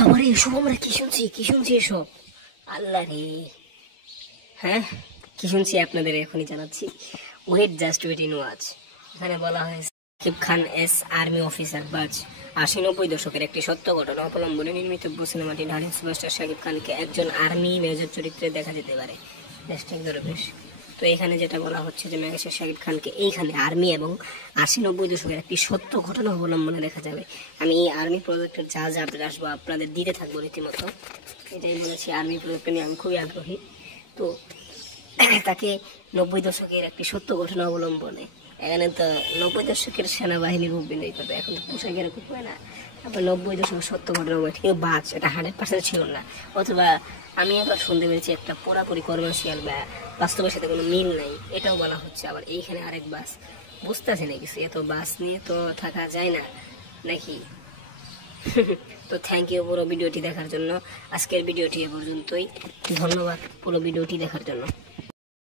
বাবারে এসব আমরা কি শুনছি এসব, আল্লাহ রে। হ্যাঁ, কি শুনছি আপনাদের এখনই জানাচ্ছি। Wait and watch. এখানে বলা হয়েছে Shakib Khan as army officer বাজ ৮০-৯০ দশকের একটি সত্য ঘটনা অবলম্বনে নির্মিত সিনেমাটি ঢালিউড সুপারস্টার শাকিব খানকে একজন আর্মি মেজর চরিত্রে দেখা যেতে পারে। বেশ। তো এখানে যেটা বলা হচ্ছে যে মেগাস্টার শাকিব খানকে এইখানে আর্মি এবং ৮০-৯০ দশকের একটি সত্য ঘটনা অবলম্বনে দেখা যাবে। আমি এই আর্মি প্রজেক্টের যা আপডেট আসবো আপনাদের দিতে থাকবো রীতিমতো। এটাই বলেছি, আর্মি প্রজেক্ট নিয়ে আমি খুবই আগ্রহী। তো তাকে ৯০ দশকের একটি সত্য ঘটনা অবলম্বনে, এখানে তো ৯০ দশকের সেনাবাহিনীর অভিনয় করবে, এখন তো পোশাকের খুব হয় না। তারপর ৯০ দশকের সত্য ঘটনা কিন্তু বাজ, এটা 100% ছিল না। অথবা আমি একবার শুনতে পেরেছি একটা পুরাপুরি কমার্শিয়াল বা বাস্তবের সাথে কোনো মিল নাই, এটাও বলা হচ্ছে। আবার এইখানে আরেক বাস, বুঝতেছে না কিছু, এত বাস নিয়ে তো থাকা যায় না নাকি। তো থ্যাংক ইউ পুরো ভিডিওটি দেখার জন্য। আজকের ভিডিওটি এ পর্যন্তই, ধন্যবাদ পুরো ভিডিওটি দেখার জন্য।